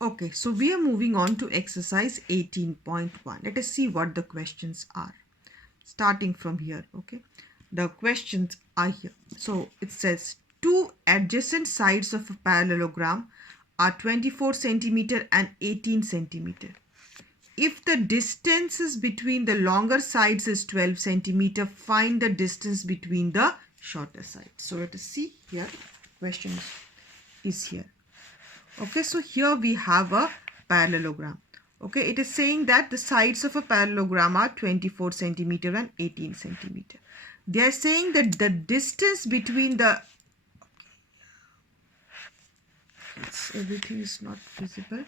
Okay, so we are moving on to exercise 18.1. Let us see what the questions are. Starting from here, okay. The questions are here. So it says two adjacent sides of a parallelogram are 24 centimeter and 18 centimeter. If the distances between the longer sides is 12 centimeter, find the distance between the shorter sides. So let us see here. Question is here. Okay, so here we have a parallelogram. Okay, it is saying that the sides of a parallelogram are 24 centimeter and 18 centimeter. They are saying that the distance between the everything is not visible.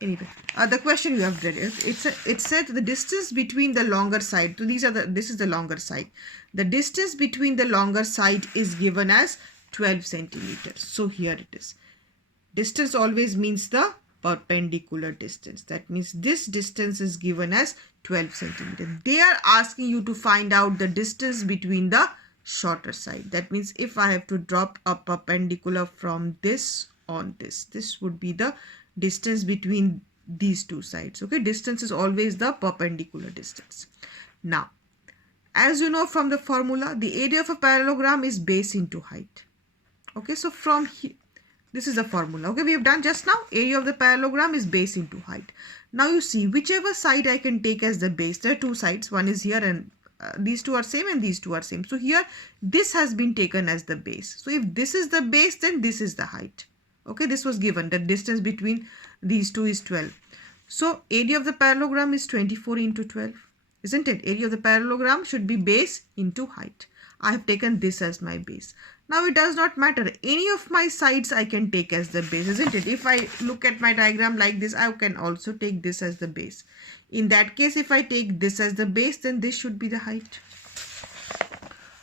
Anyway, the question you have read is it said the distance between the longer side. So this is the longer side. The distance between the longer side is given as 12 centimeters. So here it is. Distance always means the perpendicular distance. That means this distance is given as 12 centimeters. They are asking you to find out the distance between the shorter side. That means if I have to drop a perpendicular from this on this would be the distance between these two sides. Okay, distance is always the perpendicular distance. Now, as you know from the formula, the area of a parallelogram is base into height. Okay, so from here, this is the formula. Okay, we have done just now. Area of the parallelogram is base into height. Now you see whichever side I can take as the base. There are two sides. One is here and these two are same and these two are same. So here this has been taken as the base. So if this is the base, then this is the height. Okay, this was given. The distance between these two is 12. So area of the parallelogram is 24 into 12. Isn't it? Area of the parallelogram should be base into height. I have taken this as my base. Now it does not matter. Any of my sides I can take as the base, isn't it? If I look at my diagram like this, I can also take this as the base. In that case, if I take this as the base, then this should be the height.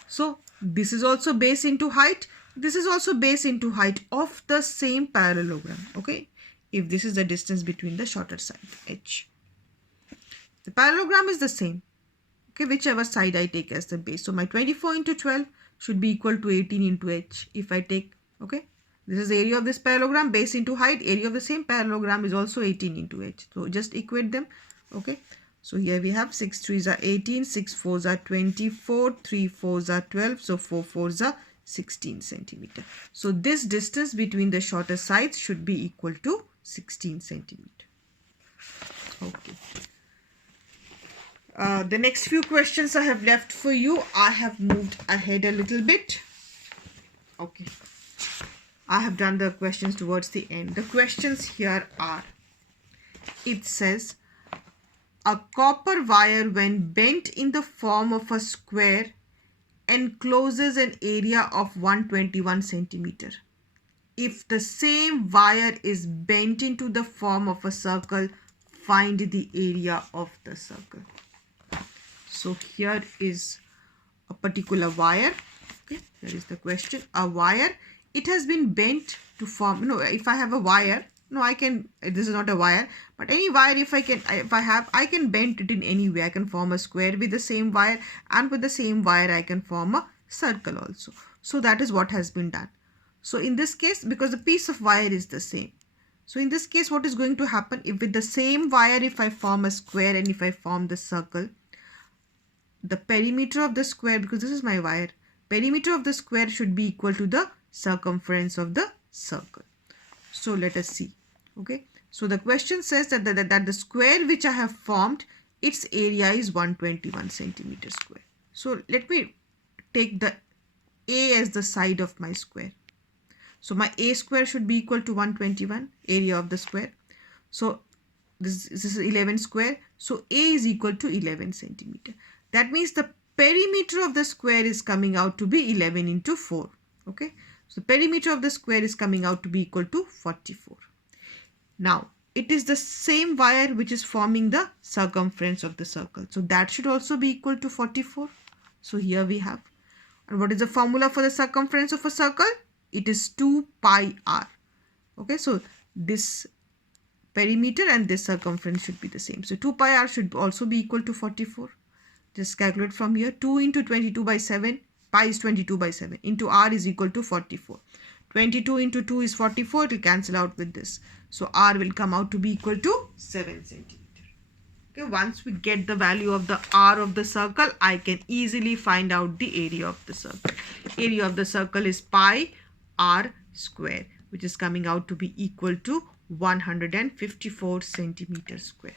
So this is also base into height. This is also base into height of the same parallelogram. Okay. If this is the distance between the shorter side, h. The parallelogram is the same. Okay, whichever side I take as the base. So my 24 into 12 should be equal to 18 into h. If I take, okay, this is the area of this parallelogram, base into height. Area of the same parallelogram is also 18 into h. So just equate them. Okay. So here we have 6 3s are 18, 6 4s are 24, 3 4s are 12. So 4 4s are 16 centimeter. So this distance between the shorter sides should be equal to 16 centimeter. Okay. The next few questions I have left for you. I have moved ahead a little bit. Okay. I have done the questions towards the end. The questions here are, it says, a copper wire when bent in the form of a square encloses an area of 121 centimeter. If the same wire is bent into the form of a circle, find the area of the circle. So here is a particular wire. Okay, here is the question. A wire, it has been bent to form, if I have a wire, I can, this is not a wire, but any wire, I can bend it in any way. I can form a square with the same wire, and with the same wire I can form a circle also. So that is what has been done. So in this case, because the piece of wire is the same. So in this case, what is going to happen, if with the same wire, if I form a square and if I form the circle, the perimeter of the square, because this is my wire, perimeter of the square should be equal to the circumference of the circle. So let us see. Okay, so the question says that the square which I have formed, its area is 121 centimeter square. So let me take the A as the side of my square. So my A square should be equal to 121, area of the square. So this is 11 square. So A is equal to 11 centimeter. That means the perimeter of the square is coming out to be 11 into 4. Okay. So the perimeter of the square is coming out to be equal to 44. Now, it is the same wire which is forming the circumference of the circle. So that should also be equal to 44. So here we have. And what is the formula for the circumference of a circle? It is 2 pi r. Okay. So this perimeter and this circumference should be the same. So 2 pi r should also be equal to 44. Just calculate from here. 2 into 22 by 7. Pi is 22 by 7. Into r is equal to 44. 22 into 2 is 44. It will cancel out with this. So R will come out to be equal to 7 centimeter. Okay, once we get the value of the R of the circle, I can easily find out the area of the circle. Area of the circle is pi R square, which is coming out to be equal to 154 centimeters square.